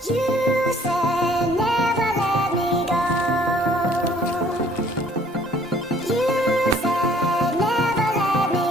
You said never let me go. You said never let me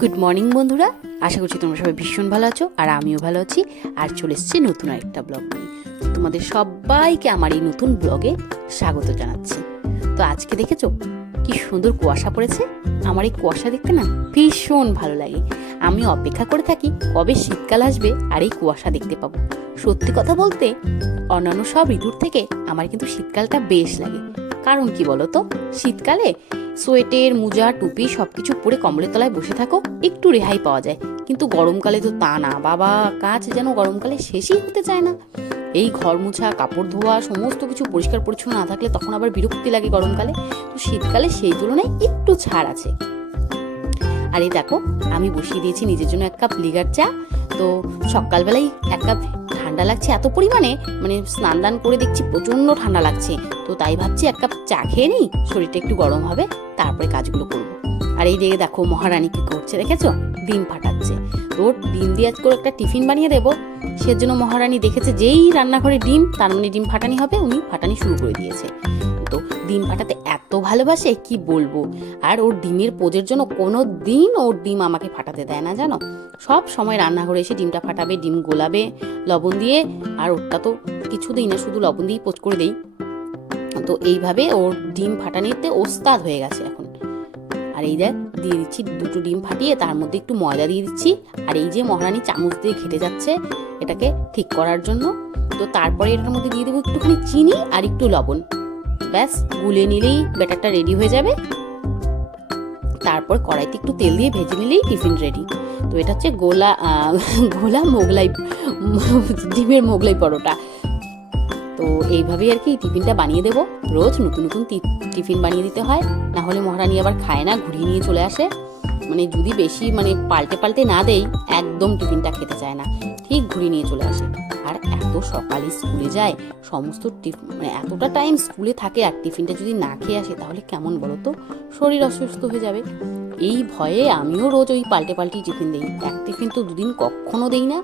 good morning বন্ধুরা, আশা করছি তোমরা সবাই ভীষণ ভালো আছো আর আমিও ভালো আছি। আর চলে এসেছি নতুন আরেকটা ব্লগ নিয়ে। তোমাদের সবাইকে আমার এই নতুন ব্লগে স্বাগত জানাচ্ছি। তো আজকে দেখেছো কি সুন্দর কুয়াশা পড়েছে। আমার এই কুয়াশা দেখতে না ভীষণ ভালো লাগে। আমি অপেক্ষা করে থাকি কবে শীতকাল আসবে আর এই কুয়াশা দেখতে পাবো। সত্যি কথা বলতে অন্যান্য সব ঋতুর থেকে আমার কিন্তু শীতকালটা বেশ লাগে। কারণ কি বলতো, শীতকালে সোয়েটার, মোজা, টুপি সবকিছু পরে কম্বলের তলায় বসে থাকো, একটু রেহাই পাওয়া যায়। কিন্তু গরমকালে তো তা না বাবা, কাজ যেন গরমকালে শেষই হতে চায় না। এই ঘর মোছা, কাপড় ধোয়া, সমস্ত কিছু পরিষ্কার পরিচ্ছন্ন না থাকলে তখন আবার বিরক্তি লাগে গরমকালে। তো শীতকালে সেই তুলনায় একটু ছাড় আছে। আর এই দেখো আমি বসিয়ে দিয়েছি নিজের জন্য এক কাপ লিগার চা। তো সকালবেলায় এক কাপ ঠান্ডা লাগছে এত পরিমাণে, মানে স্নান দান করে দেখছি প্রচণ্ড ঠান্ডা লাগছে। তো তাই ভাবছি এক কাপ চা খেয়ে নিই, শরীরটা একটু গরম হবে, তারপরে কাজগুলো করবো। আর এই দিকে দেখো মহারানী কি করছে দেখেছো, ডিম ফাটাচ্ছে। তো ডিম দিয়ে আজ করে একটা টিফিন বানিয়ে দেবো। সেজন্য মহারানী দেখেছে যেই রান্নাঘরে ডিম, তার মানে ডিম ফাটানি হবে, উনি ফাটানি শুরু করে দিয়েছে। তো ডিম ফাটাতে এত ভালোবাসে কি বলবো। আর ওর ডিমের পোজের জন্য কোনো দিন ওর ডিম আমাকে ফাটাতে দেয় না জানো। সব সময় রান্নাঘরে এসে ডিমটা ফাটাবে, ডিম গোলাবে লবণ দিয়ে। আর ওরটা তো কিছু দিই না, শুধু লবণ দিয়েই পোচ করে দেই। তো এইভাবে ওর ডিম ফাটানিতে ওস্তাদ হয়ে গেছে এখন। আর এই দেখ দিয়ে দিচ্ছি দুটো ডিম ফাটিয়ে, তার মধ্যে একটু ময়দা দিয়ে দিচ্ছি। আর এই যে মহারানী চামচ দিয়ে ঘেটে যাচ্ছে এটাকে ঠিক করার জন্য। তো তারপরে এটার মধ্যে দিয়ে দেবো একটুখানি চিনি আর একটু লবণ। ব্যাস গুলে নিলেই ব্যাটারটা রেডি হয়ে যাবে। তারপর কড়াইতে একটু তেল দিয়ে ভেজে নিলেই টিফিন রেডি। তো এটা হচ্ছে গোলা মোগলাই, ডিমের মোগলাই পরোটা। তো এইভাবেই আর কি টিফিনটা বানিয়ে দেবো। রোজ নতুন নতুন টিফিন বানিয়ে দিতে হয়, না হলে মহারানী আবার খায় না, ঘুরিয়ে নিয়ে চলে আসে। মানে যদি বেশি পাল্টে পাল্টে না দেই একদম টিফিনটা খেতে চায় না, ঠিক ঘুরিয়ে নিয়ে চলে আসে। আর এত সকালে স্কুলে যায়, সমস্ত এতটা টাইম স্কুলে থাকে, আর টিফিনটা যদি না খেয়ে আসে তাহলে কেমন বলো তো, শরীর অসুস্থ হয়ে যাবে। এই ভয়ে আমিও রোজ ওই পাল্টে পাল্টে টিফিন দিই। এক টিফিন তো দুদিন কখনো দেই না।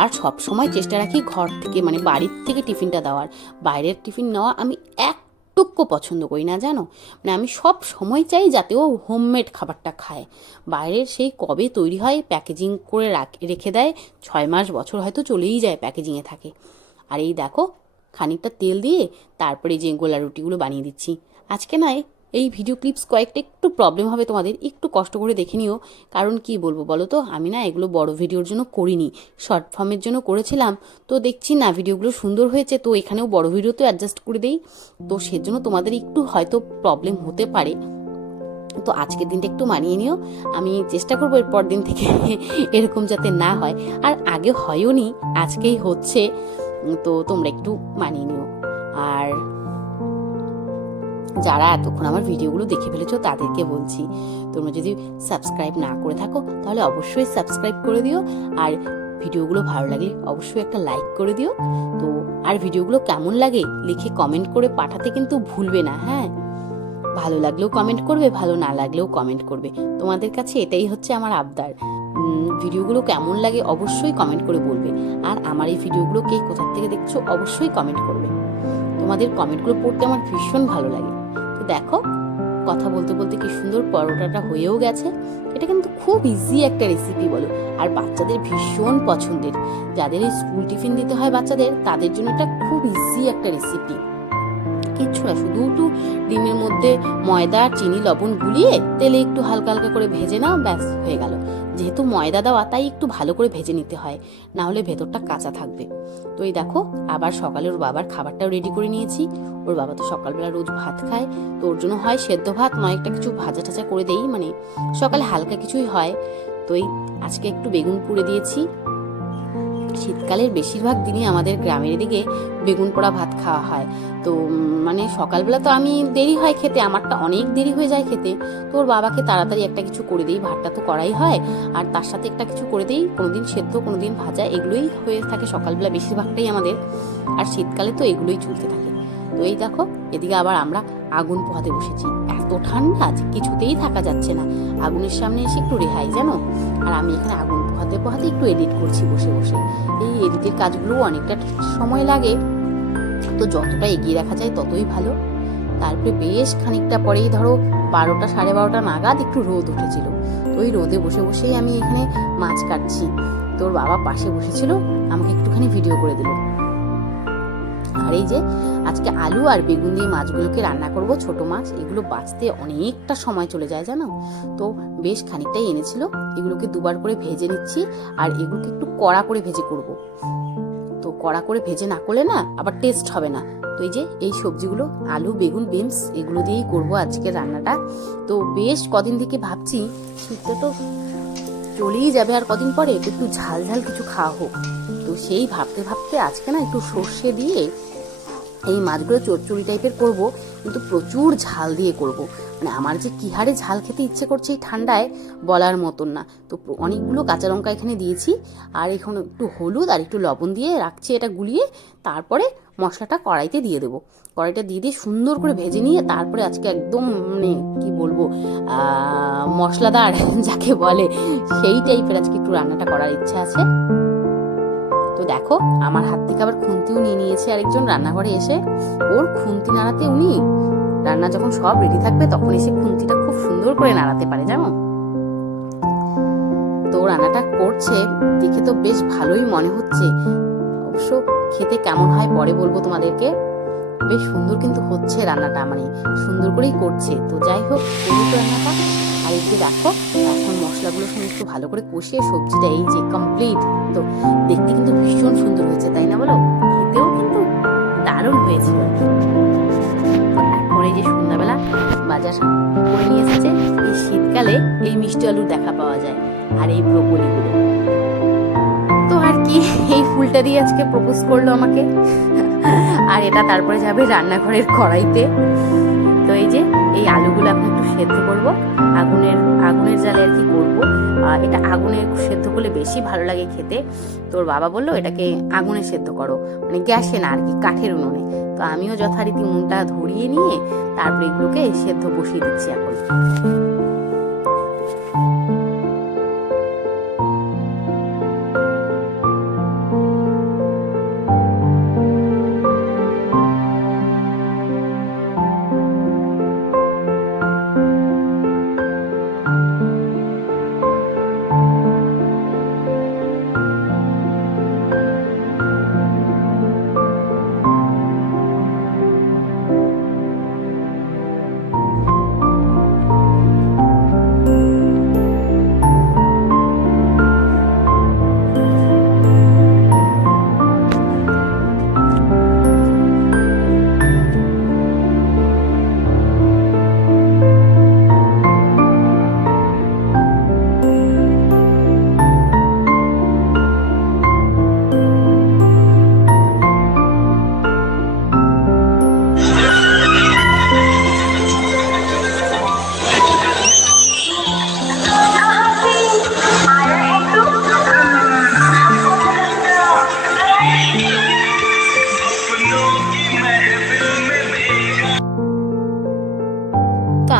আর সব সময় চেষ্টা রাখি ঘর থেকে, মানে বাড়ির থেকে টিফিনটা দেওয়ার। বাইরের টিফিন নেওয়া আমি একটুকু পছন্দ করি না জানো। মানে আমি সব সময় চাই যাতে ও হোমমেড খাবারটা খায়। বাইরের সেই কবে তৈরি হয়, প্যাকেজিং করে রেখে দেয়, 6 মাস বছর হয়তো চলেই যায় প্যাকেজিংয়ে থাকে। আর এই দেখো খানিকটা তেল দিয়ে তারপরে যে গোলা রুটিগুলো বানিয়ে দিচ্ছি। আজকে নয় এই ভিডিও ক্লিপস কয়েকটা একটু প্রবলেম হবে তোমাদের, একটু কষ্ট করে দেখে নিও। কারণ কি বলবো বলো তো, আমি না এগুলো বড় ভিডিওর জন্য করিনি, শর্ট ফর্মের জন্য করেছিলাম। তো দেখছি না ভিডিওগুলো সুন্দর হয়েছে, তো এখানেও বড় ভিডিওতে অ্যাডজাস্ট করে দেই। তো সেজন্য তোমাদের একটু হয়তো প্রবলেম হতে পারে। তো আজকের দিনটা একটু মানিয়ে নিও। আমি চেষ্টা করবো এরপর দিন থেকে এরকম যাতে না হয়। আর আগে হয়ও নি, আজকেই হচ্ছে। তো তোমরা একটু মানিয়ে নিও। আর যারা এতক্ষণ আমার ভিডিওগুলো দেখে ফেলেছো তাদেরকে বলছি, তোমরা যদি সাবস্ক্রাইব না করে থাকো তাহলে অবশ্যই সাবস্ক্রাইব করে দিও। আর ভিডিওগুলো ভালো লাগলে অবশ্যই একটা লাইক করে দিও। তো আর ভিডিওগুলো কেমন লাগে লিখে কমেন্ট করে পাঠাতে কিন্তু ভুলবে না। হ্যাঁ, ভালো লাগলেও কমেন্ট করবে, ভালো না লাগলেও কমেন্ট করবে। তোমাদের কাছে এটাই হচ্ছে আমার আবদার। ভিডিওগুলো কেমন লাগে অবশ্যই কমেন্ট করে বলবে। আর আমার এই ভিডিওগুলো কে কোথা থেকে দেখছো অবশ্যই কমেন্ট করবে। তোমাদের কমেন্টগুলো পড়তে আমার ভীষণ ভালো লাগে। তো দেখো কথা বলতে বলতে কি সুন্দর পরোটাটা হয়েও গেছে। এটা কিন্তু খুব ইজি একটা রেসিপি বলো, আর বাচ্চাদের ভীষণ পছন্দের। যাদের এই স্কুল টিফিন দিতে হয় বাচ্চাদের, তাদের জন্য এটা খুব ইজি একটা রেসিপি। কিচ্ছু না, শুধু একটু ডিমের মধ্যে ময়দা চিনি লবণ গুলিয়ে তেলে একটু হালকা হালকা করে ভেজে নাও, ব্যাস হয়ে গেল। যেহেতু ময়দা দেওয়া তাই একটু ভালো করে ভেজে নিতে হয়, না হলে ভেতরটা কাঁচা থাকবে। তো এই দেখো আবার সকালে ওর বাবার খাবারটাও রেডি করে নিয়েছি। ওর বাবা তো সকালবেলা রোজ ভাত খায়, তো ওর জন্য হয় সেদ্ধ ভাত, নয় একটা কিছু ভাজা টাজা করে দেই, মানে সকালে হালকা কিছুই হয়। তো এই আজকে একটু বেগুন পুড়ে দিয়েছি, শীতকালের বেশিরভাগ দিনই আমাদের গ্রামের দিকে বেগুন পোড়া ভাত খাওয়া হয়। তো মানে সকালবেলা তো আমি দেরি হয় খেতে, আমারটা অনেক দেরি হয়ে যায় খেতে। তো ওর বাবাকে তাড়াতাড়ি একটা কিছু করে দিই, ভাতটা তো করাই হয়, আর তার সাথে একটা কিছু করে দিই, কোনোদিন সেদ্ধ কোনোদিন ভাজা, এগুলোই হয়ে থাকে সকালবেলা বেশিরভাগটাই আমাদের। আর শীতকালে তো এগুলোই চলতে থাকে। তো এই দেখো এদিকে আবার আমরা আগুন পোহাতে বসেছি। এত ঠান্ডা যে কিছুতেই থাকা যাচ্ছে না, আগুনের সামনে এসে একটু রেহাই জানো। আর আমি এখানে আগুন পোহাতে পোহাতে একটু এডিট করছি বসে বসে। এই এডিটের কাজগুলো অনেকটা সময় লাগে, তো যতটা এগিয়ে রাখা যায় ততই ভালো। তারপরে বেশ খানিকটা পরেই ধরো 12টা 12:30 নাগাদ একটু রোদ উঠেছিল। তো ওই রোদে বসে বসেই আমি এখানে মাছ কাটছি। তোর বাবা পাশে বসেছিল, আমাকে একটুখানি ভিডিও করে দিল। আর এই যে আজকে আলু আর বেগুন দিয়ে মাছগুলোকে রান্না করব, ছোট মাছ। এগুলো বাঁচতে অনেকটা সময় চলে যায় জানো। তো বেশ খানিকটাই এনেছিল, এগুলোকে দুবার করে ভেজে নিচ্ছি। আর এগুলোকে একটু কড়া করে ভেজে করব। তো কড়া করে ভেজে না করলে না আবার টেস্ট হবে না। তো এই যে এই সবজিগুলো আলু বেগুন বিনস এগুলো দিয়েই করব আজকে রান্নাটা। তো বেশ কদিন থেকে ভাবছি শীতটা তো চলেই যাবে, আর কদিন পরে একটু ঝাল ঝাল কিছু খাওয়া হোক। তো সেই ভাবতে ভাবতে আজকে না একটু সর্ষে দিয়ে এই মাছগুলো চচ্চড়ি টাইপের করব, কিন্তু প্রচুর ঝাল দিয়ে করব। মানে আমার যে কি হারে ঝাল খেতে ইচ্ছে করছে এই ঠান্ডায় বলার মতন না। তো অনেকগুলো কাঁচা লঙ্কা এখানে দিয়েছি, আর এখন একটু হলুদ আর একটু লবণ দিয়ে রাখছি এটা গুলিয়ে। তারপরে মশলাটা কড়াইতে দিয়ে দেবো। কড়াইটা দিয়ে সুন্দর করে ভেজে নিয়ে তারপরে আজকে একদম মানে কি বলবো মশলাদার যাকে বলে সেই টাইপের আজকে একটু রান্নাটা করার ইচ্ছা আছে। তো দেখো আমার হাত থেকে আবার খুন্তিও নিয়ে নিয়েছে আরেকজন রান্নাঘরে এসে। ওর খুন্তি নাড়াতে উনি রান্না যখন সব রেডি থাকবে তখন এসে খুন্তিটা খুব সুন্দর করে নাড়াতে পারে জানো। তো রান্নাটা করছে দেখে তো বেশ ভালোই মনে হচ্ছে, অবশ্য খেতে কেমন হয় পরে বলবো তোমাদেরকে। বেশ সুন্দর কিন্তু হচ্ছে রান্নাটা, মানে সুন্দর করেই করছে। তো যাই হোক রান্নাটা। আর এই যে দেখো এখন মশলাগুলো সমস্ত ভালো করে কষিয়ে সবজিটা এই যে কমপ্লিট। তো দেখতে কিন্তু ভীষণ সুন্দর হয়েছে তাই না বলো, খেতেও কিন্তু দারুণ হয়েছিল। এখন এই যে সন্ধ্যাবেলা বাজার করে নিয়ে এসেছে, এই শীতকালে এই মিষ্টি আলুর দেখা পাওয়া যায় আর এই ব্রোকলিগুলো। তো আর কি এই ফুলটা দিয়ে আজকে প্রপোজ করলো আমাকে। আর এটা তারপরে যাবে রান্নাঘরের কড়াইতে। তো এই যে এই আলুগুলো এখন একটু সেদ্ধ করবো আগুনের জালে আর কি করবো। এটা আগুনে সেদ্ধ করলে বেশি ভালো লাগে খেতে। তোর বাবা বললো এটাকে আগুনে সেদ্ধ করো, মানে গ্যাসে না আর কি, কাঠের উনুনে। তো আমিও যথারীতি উনুনটা ধরিয়ে নিয়ে তারপরে এগুলোকে সেদ্ধ বসিয়ে দিচ্ছি এখন।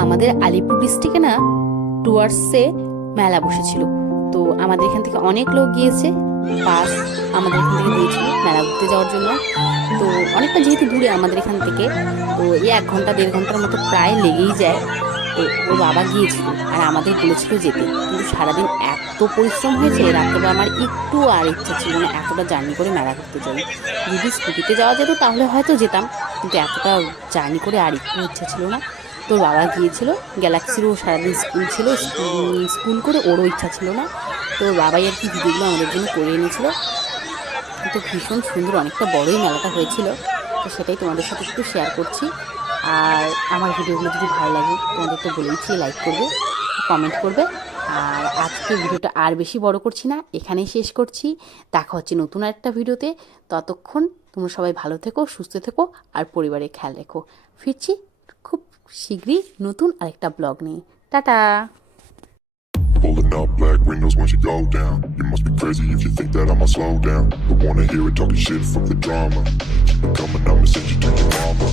আমাদের আলিপুর ডিস্ট্রিক্টে না টুয়ার্সে মেলা বসেছিল। তো আমাদের এখান থেকে অনেক লোক গিয়েছে, বাস আমাদের এখান থেকে দিয়েছিল মেলা ঘুরতে যাওয়ার জন্য। তো অনেকটা যেহেতু দূরে আমাদের এখান থেকে, তো এই 1 ঘন্টা 1.5 ঘন্টার মতো প্রায় লেগেই যায়। তো ওর বাবা গিয়েছিল আর আমাদের বলেছিল যেতে, কিন্তু সারাদিন এত পরিশ্রম হয়েছে, রাত্রেবেলা আমার একটু আর ইচ্ছা ছিল না এতটা জার্নি করে মেলা ঘুরতে যাই। যদি স্কুটিতে যাওয়া যেত তাহলে হয়তো যেতাম, কিন্তু এতটা জার্নি করে আর একটু ইচ্ছা ছিল না। তোর বাবা গিয়েছিল, গ্যালাক্সিরও সারাদিন স্কুল ছিল, স্কুল করে ওরও ইচ্ছা ছিল না। তো বাবাই আর কি ভিডিওগুলো আমাদের জন্য করে এনেছিল। তো ভীষণ সুন্দর, অনেকটা বড়ই মেলাটা হয়েছিল। তো সেটাই তোমাদের সাথে একটু শেয়ার করছি। আর আমার ভিডিওগুলো যদি ভালো লাগে তোমাদের তো বলেইছি লাইক করবে, কমেন্ট করবে। আর আজকে ভিডিওটা আর বেশি বড় করছি না, এখানেই শেষ করছি। দেখা হচ্ছে নতুন একটা ভিডিওতে। ততক্ষণ তোমরা সবাই ভালো থেকো, সুস্থ থেকো আর পরিবারের খেয়াল রেখো। ফিরছি খুব শীঘ্রই নতুন আরেকটা ব্লগ নিয়ে। Tata. Pulling up black windows once you go down. You must be crazy if you think that I'ma slow down. Don't wanna hear it talking shit from the drama. Keep it coming, I'ma send you to your mama.